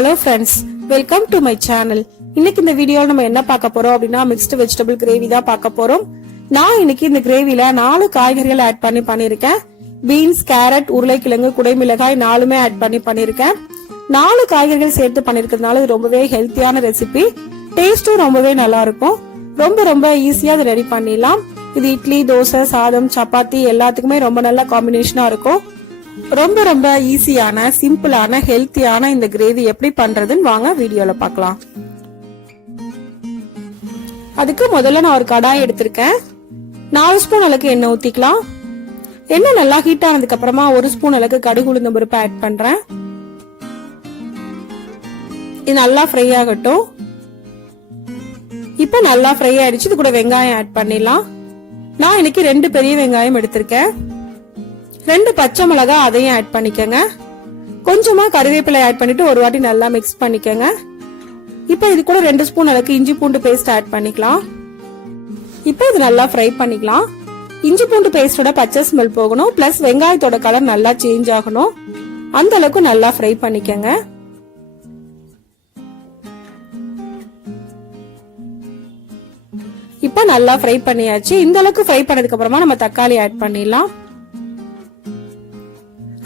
Hello friends, welcome to my channel. இன்னைக்கு இந்த வீடியோல நம்ம என்ன பார்க்க போறோம் அப்படினா mixed vegetable gravy தான் பார்க்க போறோம். நான் இன்னைக்கு இந்த கிரேவில 4 காய்கறிகள் ஆட் பண்ணிருக்கேன். பீன்ஸ், கேரட், உருளைக்கிழங்கு, குடைமிளகாய் 4மே ஆட் பண்ணிருக்கேன். 4 காய்கறிகள் சேர்த்து பண்ணிருக்கிறதுனால இது ரொம்பவே ஹெல்த்தியான ரெசிபி. டேஸ்டும் ரொம்பவே நல்லா இருக்கும். ரொம்ப ஈஸியா இத ரெடி பண்ணிடலாம். இது இட்லி, தோசை, சாதம், சப்பாத்தி எல்லாத்துக்குமே ரொம்ப நல்ல காம்பினேஷனா இருக்கும். ரொம்ப ஈஸியான, சிம்பிளான, ஹெல்த்தியான இந்த கிரேவி எப்படி பண்றதுன்னு வாங்க வீடியோல பார்க்கலாம். அதுக்கு முதல்ல நான் ஒரு கடாய் எடுத்திருக்கேன். 4 ஸ்பூன் அளவுக்கு எண்ணெய் ஊத்திக்கலாம். எண்ணெய் நல்லா ஹீட் ஆனதுக்கு அப்புறமா 1 ஸ்பூன் அளவுக்கு கடுகு உளுந்தம் பருப்பு ஆட் பண்றேன். இது நல்லா ஃப்ரை ஆகட்டும். இப்ப நல்லா ஃப்ரை ஆயிடுச்சு. இது கூட வெங்காயம் ஆட் பண்ணிடலாம். நான் இன்னைக்கு 2 பெரிய வெங்காயம் எடுத்திருக்கேன். 2 பச்சை மிளகாய் அதையும் ஆட் பண்ணிக்கங்க. கொஞ்சமா கறிவேப்பிலை ஆட் பண்ணிட்டு ஒரு வாட்டி நல்லா மிக்ஸ் பண்ணிக்கங்க. இப்ப இது கூட 2 ஸ்பூன் அளவுக்கு இஞ்சி பூண்டு பேஸ்ட் ஆட் பண்ணிக்கலாம். இப்ப இது நல்லா ஃப்ரை பண்ணிக்கலாம். இஞ்சி பூண்டு பேஸ்டோட பச்சை ஸ்மெல் போகணும், பிளஸ் வெங்காயத்தோட கலர் நல்லா சேஞ்ச் ஆகணும். அந்த அளவுக்கு நல்லா ஃப்ரை பண்ணிக்கங்க. இப்ப நல்லா ஃப்ரை பண்ணியாச்சு. இந்த அளவுக்கு ஃப்ரை பண்ணதுக்கு அப்புறமா நம்ம தக்காளி ஆட் பண்ணிடலாம்.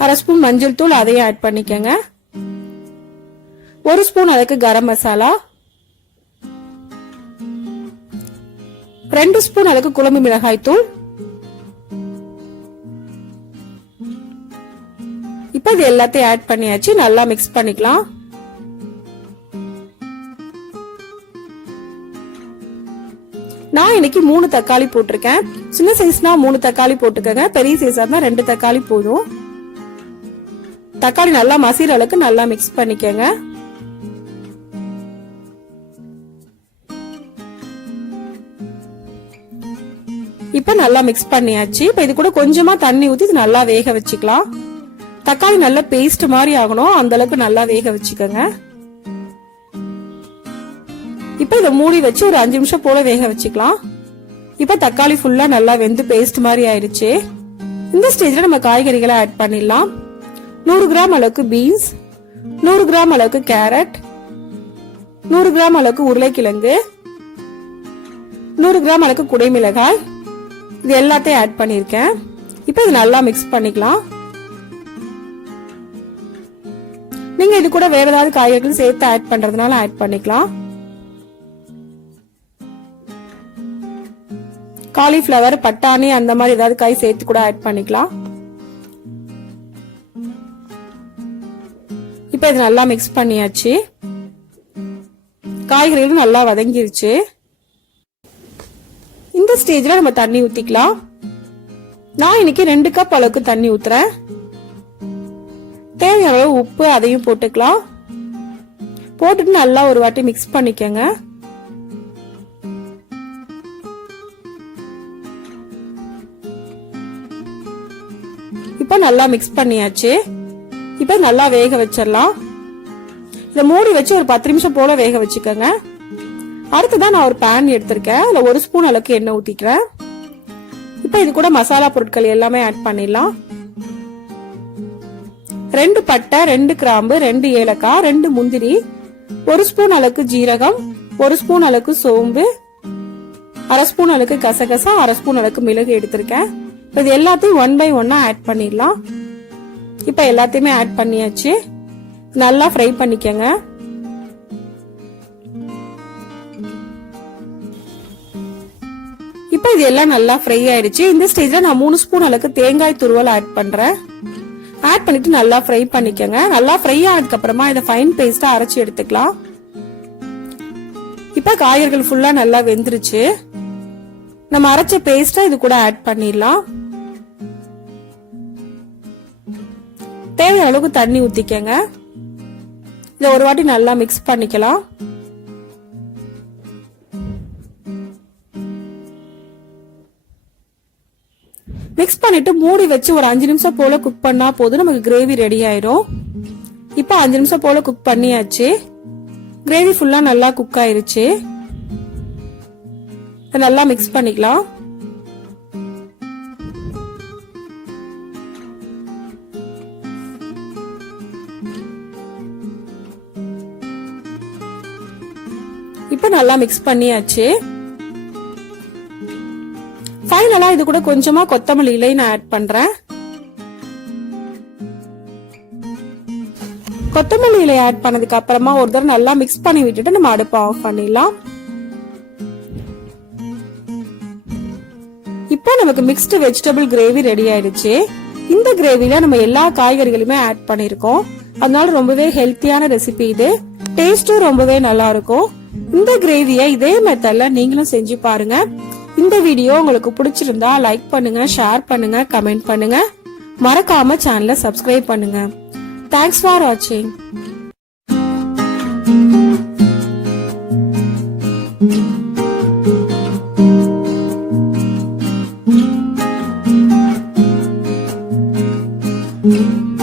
1/2 ஸ்பூன் மஞ்சள் தூள் அதையும் ஆட் பண்ணிக்கங்க. 1 ஸ்பூன் அளவுக்கு கரம் மசாலா, 2 ஸ்பூன் அளவுக்கு குழம்பு மிளகாய் தூள். இப்ப இது எல்லாத்தையும் ஆட் பண்ணியாச்சு. நல்லா மிக்ஸ் பண்ணிக்கலாம். நான் இன்னைக்கு 3 தக்காளி போட்டிருக்கேன். சின்ன சைஸ்னா 3 தக்காளி போட்டுக்கங்க. பெரிய சைஸா இருந்தா 2 தக்காளி போதும். தக்காளி நல்லா மசிற அளவுக்கு நல்லா மிக்ஸ் பண்ணிக்கங்க. இப்ப நல்லா மிக்ஸ் பண்ணியாச்சு. இப்ப இது கூட கொஞ்சமா தண்ணி ஊத்தி இது நல்லா வேக வச்சுக்கலாம். தக்காளி நல்லா பேஸ்ட் மாதிரி ஆகணும், அந்த அளவுக்கு நல்லா வேக வச்சுக்கோங்க. இப்ப இதை மூடி வச்சு ஒரு 5 நிமிஷம் போல வேக வச்சுக்கலாம். இப்ப தக்காளி ஃபுல்லா நல்லா வெந்து பேஸ்ட் மாதிரி ஆயிடுச்சு. இந்த ஸ்டேஜ்ல நம்ம காய்கறிகளை ஆட் பண்ணிடலாம். 100 கிராம் அளவுக்கு பீன்ஸ், 100 கிராம் அளவுக்கு கேரட், 100 கிராம் அளவுக்கு உருளைக்கிழங்கு, 100 கிராம் அளவுக்கு குடைமிளகாய், இது எல்லாத்தையும் ஆட் பண்ணிருக்கேன். இப்ப இது நல்லா மிக்ஸ் பண்ணிக்கலாம். நீங்க இது கூட வேற ஏதாவது காய்கறிகள் சேர்த்து ஆட் பண்றதுனால ஆட் பண்ணிக்கலாம். காலிஃபிளவர், பட்டாணி அந்த மாதிரி ஏதாவது காய் சேர்த்து கூட ஆட் பண்ணிக்கலாம். இப்ப இது நல்லா மிக்ஸ் பண்ணியாச்சு. காய்கறிகளும் நல்லா வதங்கிருச்சு. இந்த ஸ்டேஜ்ல நம்ம தண்ணி ஊத்திக்கலாம். நான் இன்னைக்கு 2 கப் அளவுக்கு தண்ணி ஊத்துறேன். தேவையான அளவு உப்பு அதையும் போட்டுக்கலாம். போட்டுட்டு நல்லா ஒரு வாட்டி மிக்ஸ் பண்ணிக்கங்க. இப்ப நல்லா மிக்ஸ் பண்ணியாச்சு. இப்ப நல்லா வேக வச்சிடலாம். இத மூடி வச்சு ஒரு 10 நிமிஷம் போல வேக வச்சுக்கோங்க. அடுத்ததான் நான் ஒரு பேன் எடுத்திருக்கேன். அதுல 1 ஸ்பூன் அளவுக்கு எண்ணெய் ஊத்திக்கிறேன். இப்ப இது கூட மசாலா பொருட்கள் எல்லாமே ஆட் பண்ணிடலாம். 2 பட்டை, 2 கிராம்பு, 2 ஏலக்காய், 2 முந்திரி, 1 ஸ்பூன் அளவுக்கு ஜீரகம், 1 ஸ்பூன் அளவுக்கு சோம்பு, 1/2 ஸ்பூன் அளவுக்கு கசகசா, 1/2 ஸ்பூன் அளவுக்கு மிளகு எடுத்திருக்கேன். இது எல்லாத்தையும் 1 by 1 ஆட் பண்ணிடலாம். இப்ப எல்லாத்தையுமே ஆட் பண்ணியாச்சு. நல்லா ஃப்ரை பண்ணிக்கங்க. இப்ப இது எல்லாம் நல்லா ஃப்ரை ஆயிடுச்சு. இந்த ஸ்டேஜ்ல நான் 3 ஸ்பூன் அளவுக்கு தேங்காய் துருவல் ஆட் பண்றேன். ஆட் பண்ணிட்டு நல்லா ஃப்ரை பண்ணிக்கங்க. நல்லா ஃப்ரை ஆனதுக்கு அப்புறமா இதை ஃபைன் பேஸ்டா அரைச்சு எடுத்துக்கலாம். இப்ப காய்கறிகள் ஃபுல்லா நல்லா வெந்துருச்சு. நம்ம அரைச்ச பேஸ்டா இது கூட ஆட் பண்ணிடலாம். தேவையான அளவுக்கு தண்ணி ஊத்திக்கங்க. இத ஒரு வாட்டி நல்லா மிக்ஸ் பண்ணிக்கலாம். மிக்ஸ் பண்ணிட்டு மூடி வச்சு ஒரு 5 நிமிஷம் போல குக் பண்ணா போதும், நமக்கு கிரேவி ரெடி ஆயிடும். இப்ப 5 நிமிஷம் போல குக் பண்ணியாச்சு. கிரேவி ஃபுல்லா நல்லா குக் ஆயிருச்சு. நல்லா மிக்ஸ் பண்ணிக்கலாம். நல்லா மிக்ஸ் பண்ணியாச்சு. ஃபைனலா இது கூட கொஞ்சமா கொத்தமல்லி இலை நான் ஆட் பண்றேன். கொத்தமல்லி இலை ஆட் பண்ணதுக்கு அப்புறமா ஒரு தடவை நல்லா மிக்ஸ் பண்ணி விட்டுட்டு நம்ம அடுப்பை ஆஃப் பண்ணிடலாம். இப்போ நமக்கு மிக்ஸ்டு வெஜிடபிள் கிரேவி ரெடி ஆயிடுச்சு. இந்த கிரேவில நம்ம எல்லா காய்கறிகளுமே ஆட் பண்ணிருக்கோம். அதனால ரொம்பவே ஹெல்த்தியான ரெசிபி இது. டேஸ்டும் ரொம்பவே நல்லா இருக்கும். இந்த கிரேவியை இதே மெத்தட்ல நீங்களும் செஞ்சு பாருங்க. இந்த வீடியோ உங்களுக்கு பிடிச்சிருந்தா லைக் பண்ணுங்க, ஷேர் பண்ணுங்க, கமெண்ட் பண்ணுங்க. மறக்காம சேனலை சப்ஸ்கிரைப் பண்ணுங்க. தேங்க்ஸ் ஃபார் வாட்சிங். Mm-hmm.